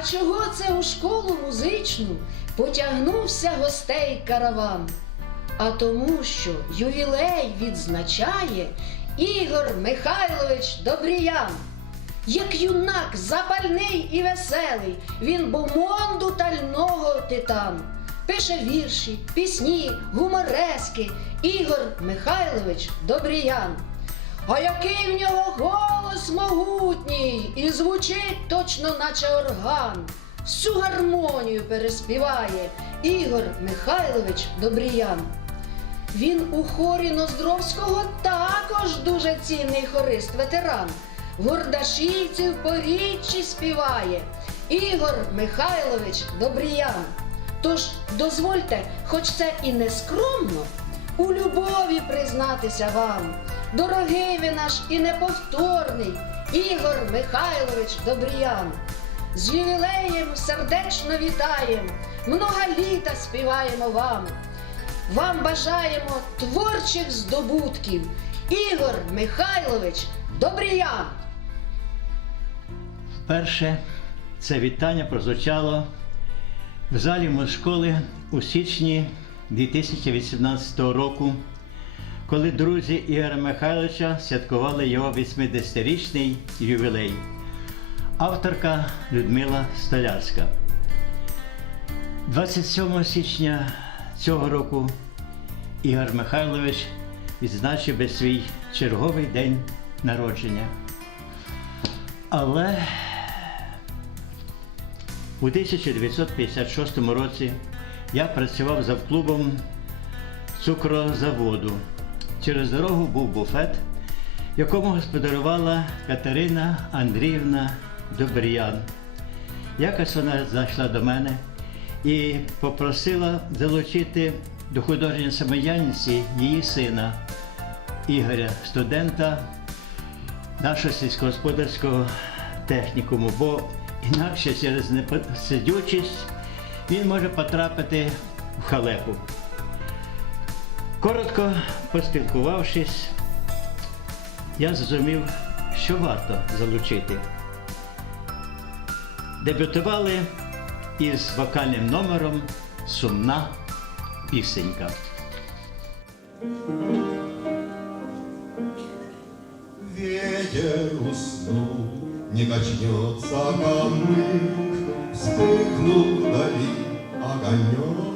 А чого це у школу музичну потягнувся гостей караван? А тому, що ювілей відзначає Ігор Михайлович Добріян. Як юнак запальний і веселий, він бомонду тального титан. Пише вірші, пісні, гуморески Ігор Михайлович Добріян. А який в нього голос могутній і звучить точно, наче орган. Всю гармонію переспіває Ігор Михайлович Добріян. Він у хорі Ноздровського також дуже цінний хорист, ветеран. Гордашівців по річчі співає Ігор Михайлович Добріян. Тож дозвольте, хоч це і не скромно, у любові признатися вам. Дорогий ви наш і неповторний Ігор Михайлович Добріян. З ювілеєм сердечно вітаєм, много літа співаємо вам. Вам бажаємо творчих здобутків. Ігор Михайлович Добріян. Вперше це вітання прозвучало в залі музшколи у січні 2018 року, коли друзі Ігоря Михайловича святкували його 80-річний ювілей. Авторка Людмила Столярська. 27 січня цього року Ігор Михайлович відзначив свій черговий день народження. Але у 1956 році я працював завклубом цукрозаводу. Через дорогу був буфет, якому господарювала Катерина Андріївна Добріян. Якось вона зайшла до мене і попросила залучити до художньої самодіяльності її сина Ігоря, студента нашого сільськогосподарського технікуму, бо інакше через непосидючість він може потрапити в халепу. Коротко поспілкувавшись, я зрозумів, що варто залучити. Дебютували із вокальним номером Сумна пісенька. Ветер уснул, не качнется камык, Вспыхнул вдали огонек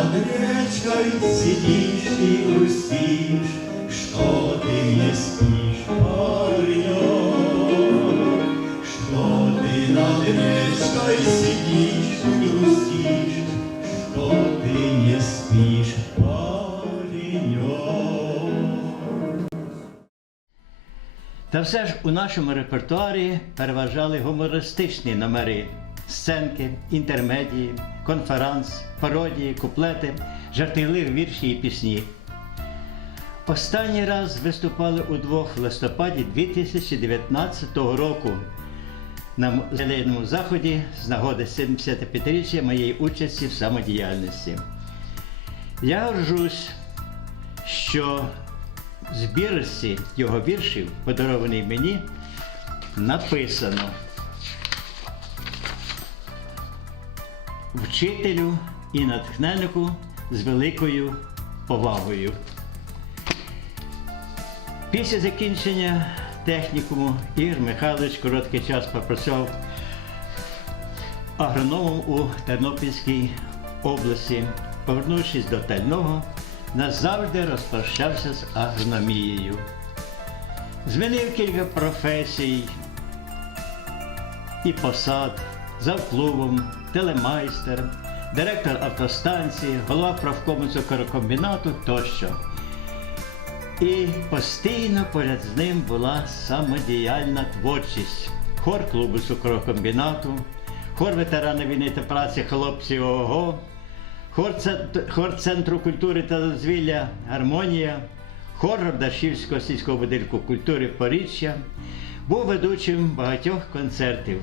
Что ж ты над речкой сидишь и грустишь, Что ты не спишь, паренек? Что ты над речкой сидишь и грустишь, Что ты не спишь, паренек? Та все ж у нашому репертуарі переважали гумористичні номери, сценки, інтермедії, конферанс, пародії, куплети, жартівливі вірші і пісні. Останній раз виступали удвох в листопаді 2019 року на ювілейному заході з нагоди 75-річчя моєї участі в самодіяльності. Я горжусь, що збірці його віршів, подарований мені, написано вчителю і натхненнику з великою повагою. Після закінчення технікуму Ігор Михайлович короткий час попрацював агрономом у Тернопільській області. Повернувшись до Тального, назавжди розпрощався з агрономією. Змінив кілька професій і посад завклубом, телемайстер, директор автостанції, голова правкому цукрокомбінату тощо. І постійно поряд з ним була самодіяльна творчість. Хор клубу цукрокомбінату, хор ветерани війни та праці хлопці ОГО, хор, Центру культури та дозвілля Гармонія, хор Родашівського сільського будинку культури Поріччя, був ведучим багатьох концертів.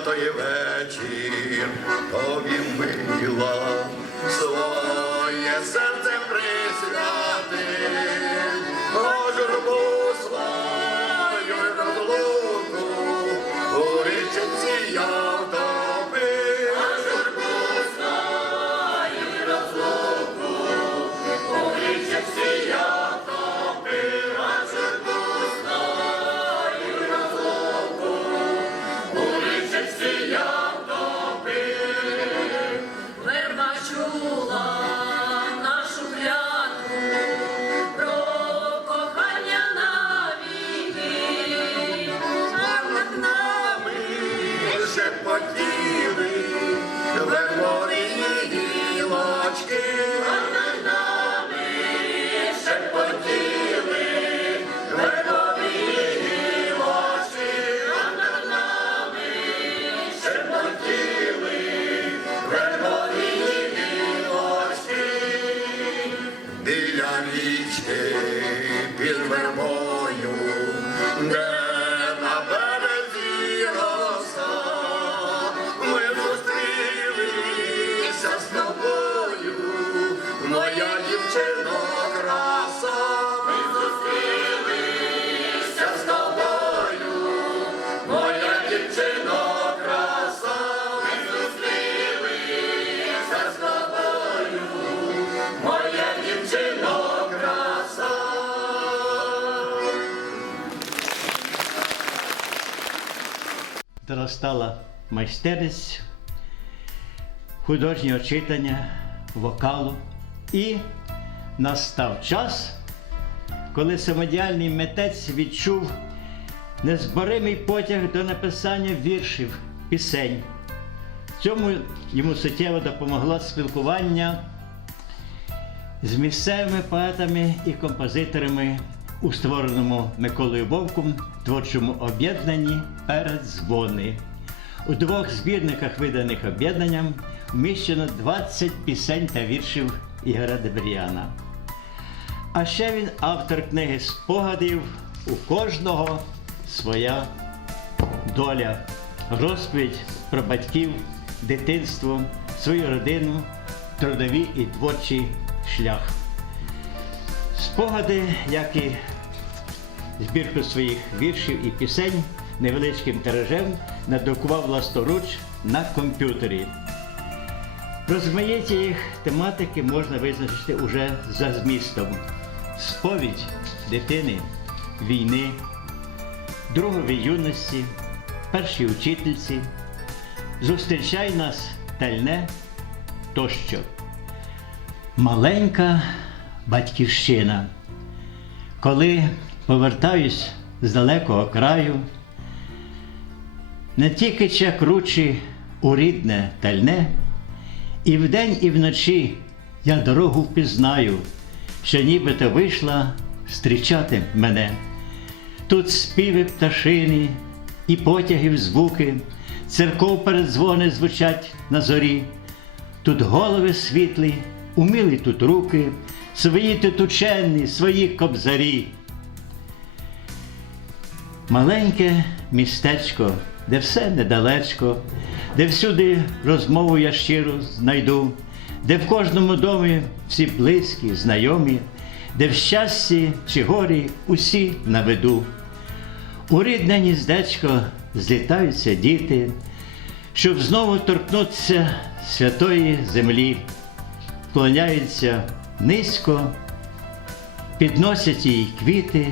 святої вечі. Зростала майстерність художнього читання, вокалу. І настав час, коли самодіяльний митець відчув незборимий потяг до написання віршів, пісень. Цьому йому суттєво допомогло спілкування з місцевими поетами і композиторами у створеному Миколою Вовком творчому об'єднанні Передзвони. У двох збірниках, виданих об'єднанням, вміщено 20 пісень та віршів Ігоря Дебріяна. А ще він автор книги спогадів у кожного своя доля, розповідь про батьків, дитинство, свою родину, трудовий і творчий шлях. Спогади, як і збірку своїх віршів і пісень невеличким тиражем надрукував власноруч на комп'ютері. Розмаїття їх тематики можна визначити уже за змістом. Сповідь дитини, війни, другові юності, першій учительці, зустрічай нас тальне тощо. Маленька батьківщина. Коли повертаюсь з далекого краю, не тільки чакручі у рідне тальне, і вдень, і вночі я дорогу впізнаю, що нібито вийшла зустрічати мене. Тут співи пташини і потягів звуки, церков передзвони звучать на зорі. Тут голови світлі, умілі тут руки, свої тут учені, свої кобзарі. Маленьке містечко, де все недалечко, де всюди розмову я щиру знайду, де в кожному домі всі близькі, знайомі, де в щасті чи горі усі на виду. У рідне гніздечко злітаються діти, щоб знову торкнутися святої землі, вклоняються низько, підносять їй квіти,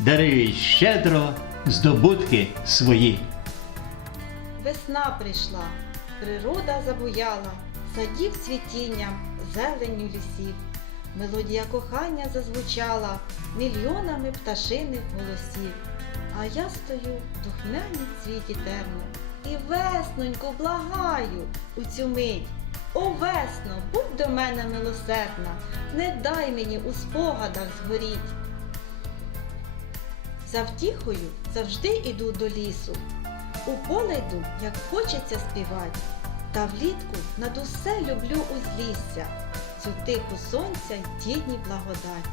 дарують щедро здобутки свої. Весна прийшла, природа забуяла, садів цвітінням, зеленню лісів. Мелодія кохання зазвучала мільйонами пташиних голосів. А я стою в духмяній цвіті терну і веснонько благаю у цю мить. О, весно, будь до мене милосердна, не дай мені у спогадах згоріть. За втіхою завжди іду до лісу. У поле йду, як хочеться співати. Та влітку над усе люблю узлісся, цю тиху сонця й тідні благодать.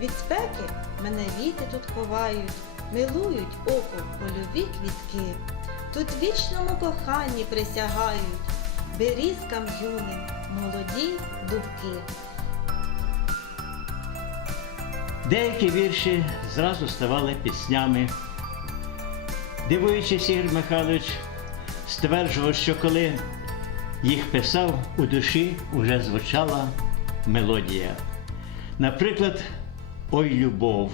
Від спеки мене віти тут ховають, милують око польові квітки. Тут вічному коханні присягають, берізкам юним молоді дубки. Деякі вірші зразу ставали піснями. Дивуючись, Ігор Михайлович стверджував, що коли їх писав, у душі вже звучала мелодія. Наприклад, Ой любов,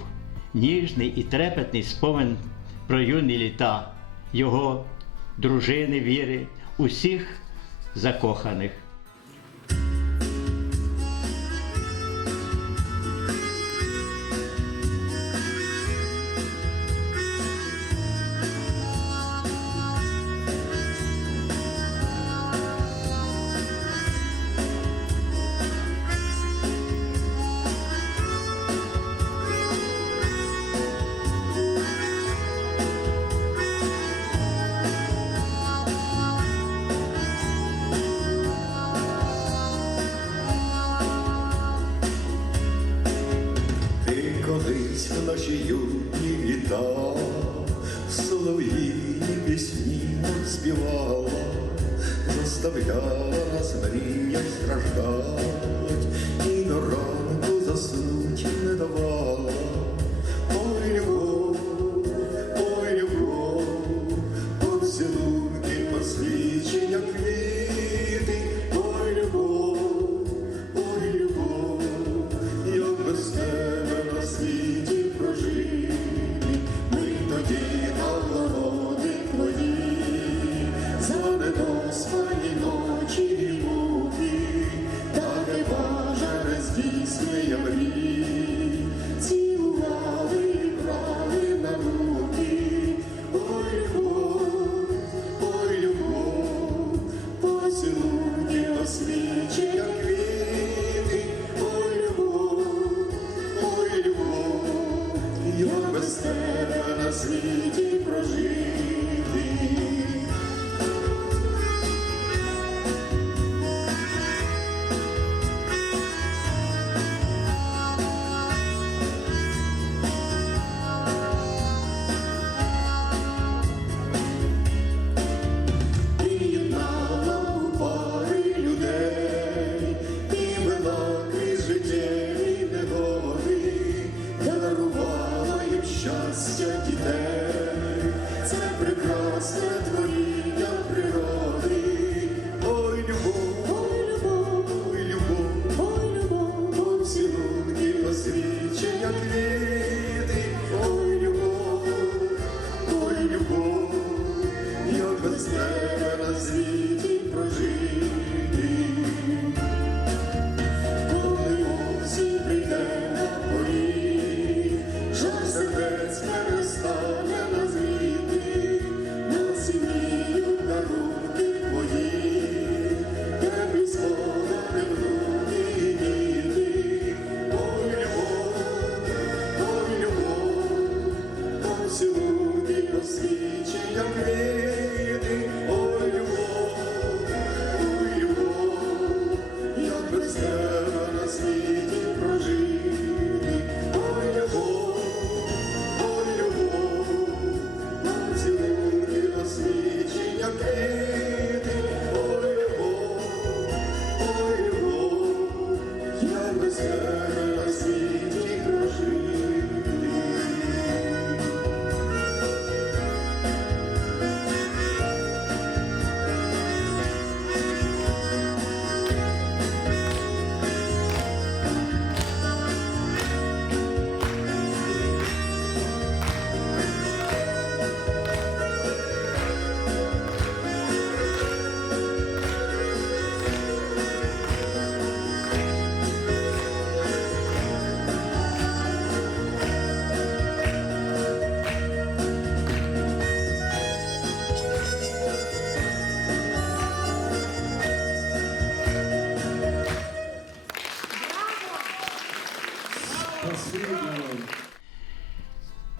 ніжний і трепетний спомин про юні літа, його дружини, віри, усіх закоханих.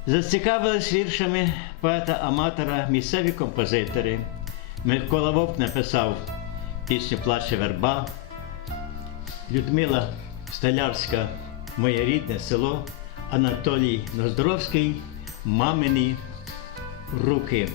Зацікавились віршами поета-аматора місцеві композитори. Микола Вовк написав пісню Плаче верба. Людмила Столярська Моє рідне село. Анатолій Ноздровський Мамині руки.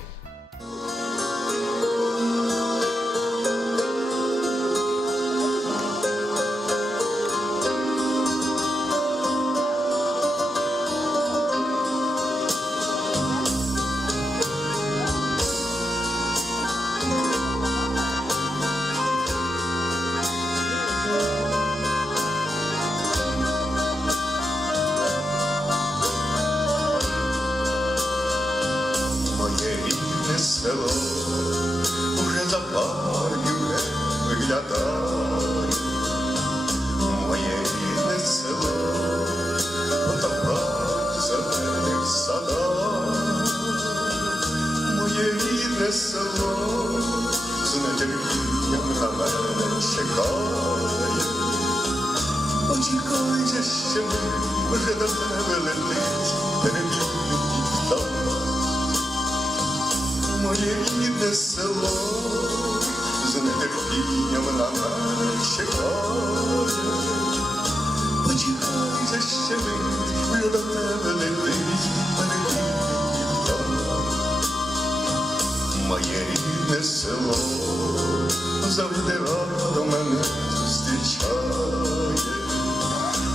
Завжди радо мене зустрічає.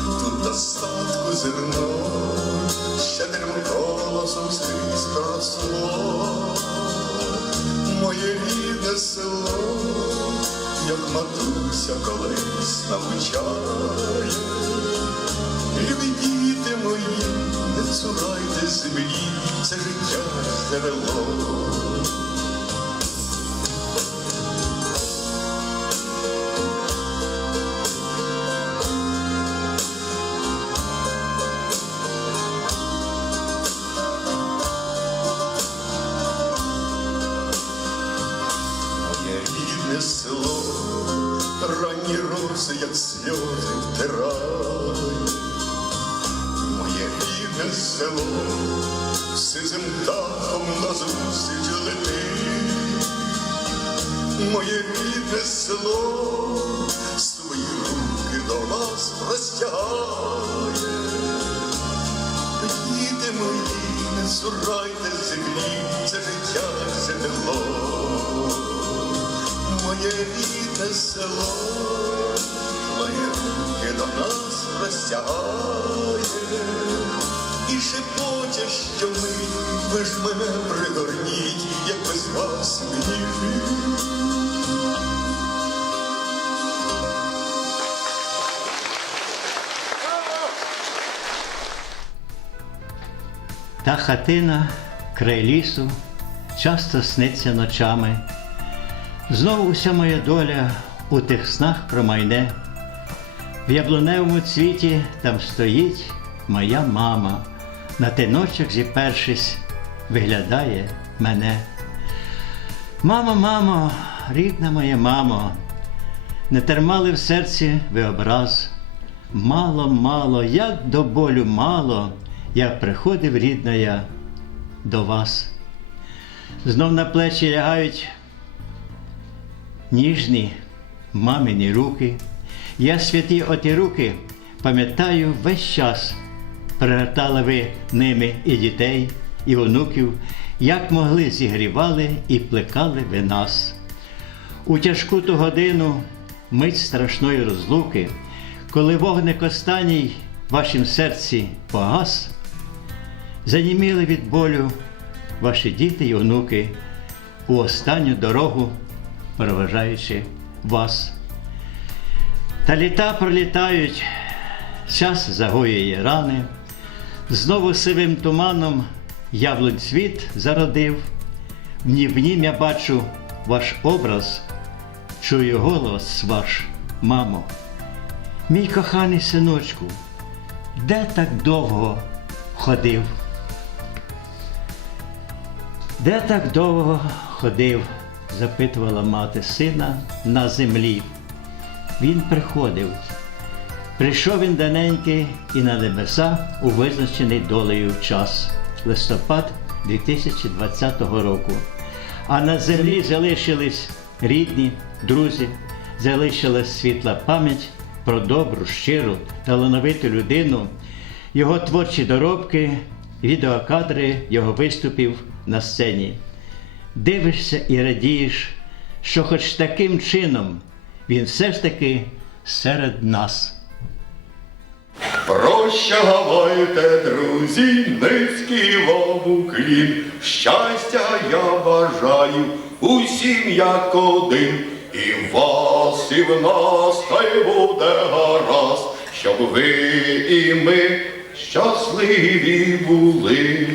Тут достатку зерно, щедрим колосом скрізь росло. Моє рідне село, як матуся колись навчає. Любі діти мої, не цурайте землі, це життя джерело. Ранні роси, як сльози втирає. Моє рідне село, сизим дахом назустріч летить. Моє рідне село, свої руки до нас простягає. Діти мої, не цурайте землі, це життя земло. Моє рідне село, твої руки до нас простягає. І шепоче, що ми, ви ж мене пригорніть, як без вас мені. Та хатина край лісу часто сниться ночами. Знову вся моя доля у тих снах промайне. В яблуневому цвіті там стоїть моя мама. На тиночок зіпершись, виглядає мене. Мамо, мамо, рідна моя мамо, не термали в серці ви образ. Мало, мало, як до болю мало, я приходив рідна я до вас. Знов на плечі лягають ніжні мамині руки. Я святі оті руки пам'ятаю весь час. Пригортали ви ними і дітей, і онуків, як могли зігрівали і плекали ви нас. У тяжку ту годину мить страшної розлуки, коли вогник останній в вашім серці погас, заніміли від болю ваші діти й онуки у останню дорогу, проважаючи вас. Та літа пролітають, час загоює рани, знову сивим туманом яблунь світ зародив, в нім я бачу ваш образ, чую голос ваш, мамо. Мій коханий синочку, де так довго ходив? Де так довго ходив? Запитувала мати сина на землі. Він приходив. Прийшов він даненький і на небеса у визначений долею час листопад 2020 року. А на землі залишились рідні, друзі, залишилась світла пам'ять про добру, щиру, талановиту людину, його творчі доробки, відеокадри його виступів на сцені. Дивишся і радієш, що хоч таким чином він все ж таки серед нас. Прощавайте, друзі, низький вам уклін. Щастя я бажаю усім як один. І вас, і в нас хай буде гаразд, щоб ви і ми щасливі були.